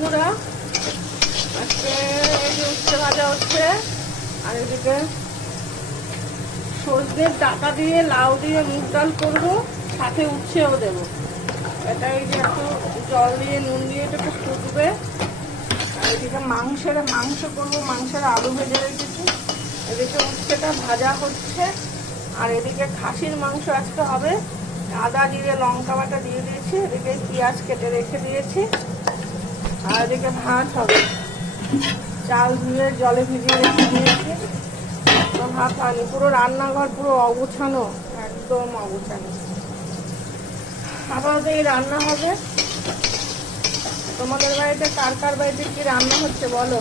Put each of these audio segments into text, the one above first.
বন্ধুরা, আজকে এই যে উচ্ছে ভাজা হচ্ছে, আর এদিকে সজনের ডাটা দিয়ে লাউ দিয়ে মুগ ডাল করবো, সাথে উচ্ছেও দেবো। এটা এই যে একটু জল দিয়ে নুন দিয়ে এটা একটু ফুটবে। আর এদিকে মাংস করবো, মাংসের আলু ভেজে রেখেছি। এদিকে উচ্ছেটা ভাজা হচ্ছে, আর এদিকে খাসির মাংস আজকে হবে। আদা জিরে লঙ্কা বাটা দিয়ে দিয়েছি, এদিকে পেঁয়াজ কেটে রেখে দিয়েছি। আর এদিকে ভাত হবে, চাল ধুয়ে জলে ভিজিয়ে রেখে দিয়েছি। তো ভাত হয়নি, পুরো রান্নাঘর পুরো অগুছানো, একদম অগুছানো। আপাতত এই রান্না হবে। তোমাদের বাড়িতে কার কার বাড়িতে কি রান্না হচ্ছে বলো।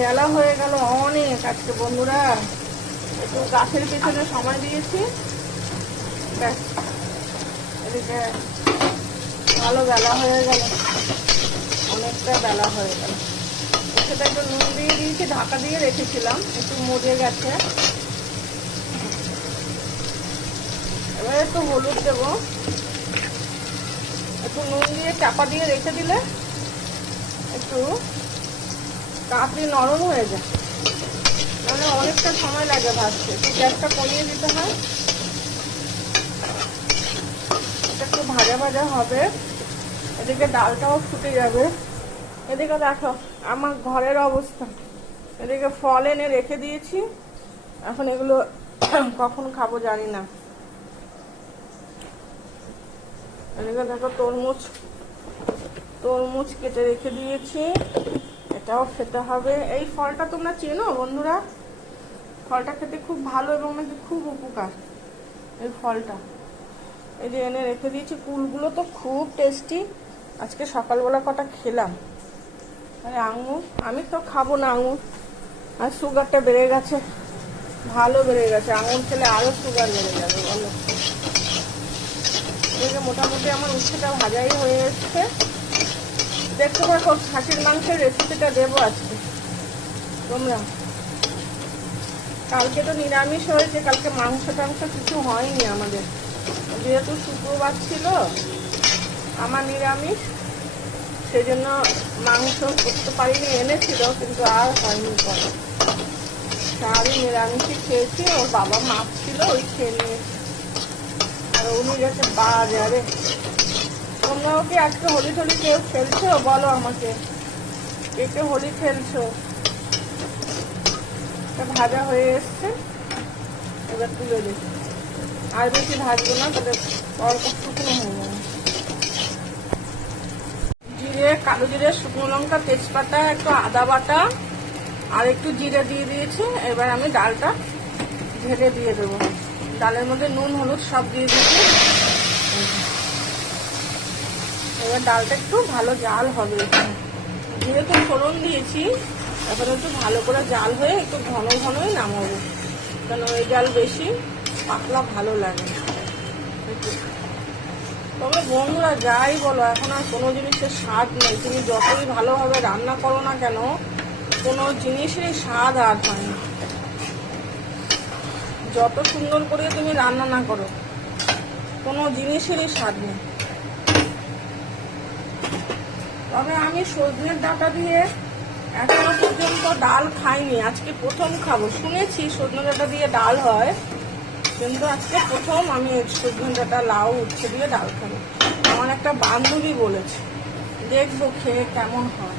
বেলা হয়ে গেল অনেক আজকে বন্ধুরা, একটু গাছের পিছনে সময় দিয়েছি। ব্যাস, এদিকে ভালো বেলা হয়ে গেল, অনেকটা বেলা হয়ে গেল। সেটা একটু নুন দিয়ে দিয়েছি, ঢাকা দিয়ে রেখেছিলাম, একটু মজে গেছে। এবার একটু হলুদ দেবো, একটু নুন দিয়ে চাপা দিয়ে রেখে দিলে একটু তাড়াতাড়ি নরম হয়ে যায়, মানে অনেকটা সময় লাগে ভাজতে। একটু গ্যাসটা কমিয়ে দিতে হয়। এটা একটু ভাজা ভাজা হবে, এদিকে ডালটাও ফুটে যাবে। এদিকে দেখো আমার ঘরের অবস্থা, এদিকে ফল এনে রেখে দিয়েছি, এখন এগুলো কখন খাবো জানি না। এদিকে দেখো তরমুজ কেটে রেখে দিয়েছি, এটাও খেতে হবে। এই ফলটা তোমরা চেনো বন্ধুরা? ফলটা খেতে খুব ভালো এবং নাকি খুব উপকার এই ফলটা। এই যে এনে রেখে দিয়েছি, কুলগুলো তো খুব টেস্টি। আজকে সকালবেলা কটা খেলাম। আরে আঙুর, আমি তো খাবো না আঙুর, আর সুগারটা বেড়ে গেছে, ভালো বেড়ে গেছে। আঙুর খেলে আরো সুগার বেড়ে যাবে বলো। মোটামুটি আমার উচ্ছেটা ভাজাই হয়ে এসছে। দেখতে পারো খাসির মাংসের রেসিপিটা দেবো আজকে তোমরা। কালকে তো নিরামিষ হয়েছে, কালকে মাংস টাংস কিছু হয়নি আমাদের, যেহেতু শুক্রবার ছিল আমার নিরামিষ, সেই জন্য মাংস করতে পারিনি। এনেছিল কিন্তু আর হয়নি। পরে সারাদিন নিরামিষই খেয়েছি, ওর বাবা মাছ ছিল ওই খেয়ে নিয়েছি। আর উনি গেছে বাজারে। তোমরাও কি আজকে হোলি টোলি কেউ খেলছো বলো আমাকে, কে কে হোলি খেলছো? ভাজা হয়ে এসছে, এবার তুলে দিই। আর বেশি ভাজবো না, তাহলে অল্প শুকনো হয়ে যাবে। জিরে, কালো জিরে, শুকনো লঙ্কা, তেজপাতা, একটু আদা বাটা আর একটু জিরে দিয়ে দিয়েছি। এবার আমি ডালটা ঢেলে দিয়ে দেবো। ডালের মধ্যে নুন হলুদ সব দিয়ে দিয়েছি। এবার ডালটা একটু ভালো জাল হবে, যেহেতু ফোড়ন দিয়েছি এখন একটু ভালো করে জাল হয়ে একটু ঘন ঘনই নামাবো, কারণ ওই ডাল বেশি পাতলা ভালো লাগে। তবে বন্ধুরা যাই বলো, এখন আর কোনো জিনিসের স্বাদ নেই। তুমি যতই ভালোভাবে রান্না করো না কেন, কোনো জিনিসেরই স্বাদ আর হয় না। যত সুন্দর করে তুমি রান্না না করো, কোনো জিনিসেরই স্বাদ নেই। তবে আমি সজনের ডাঁটা দিয়ে এখনো পর্যন্ত ডাল খাইনি, আজকে প্রথম খাবো। শুনেছি সজনে ডাঁটা দিয়ে ডাল হয়, কিন্তু আজকে প্রথম আমি সজনে ডাঁটা লাউ উচ্ছে দিয়ে ডাল খাবো। আমার একটা বান্ধবী বলেছে, দেখবো খেয়ে কেমন হয়।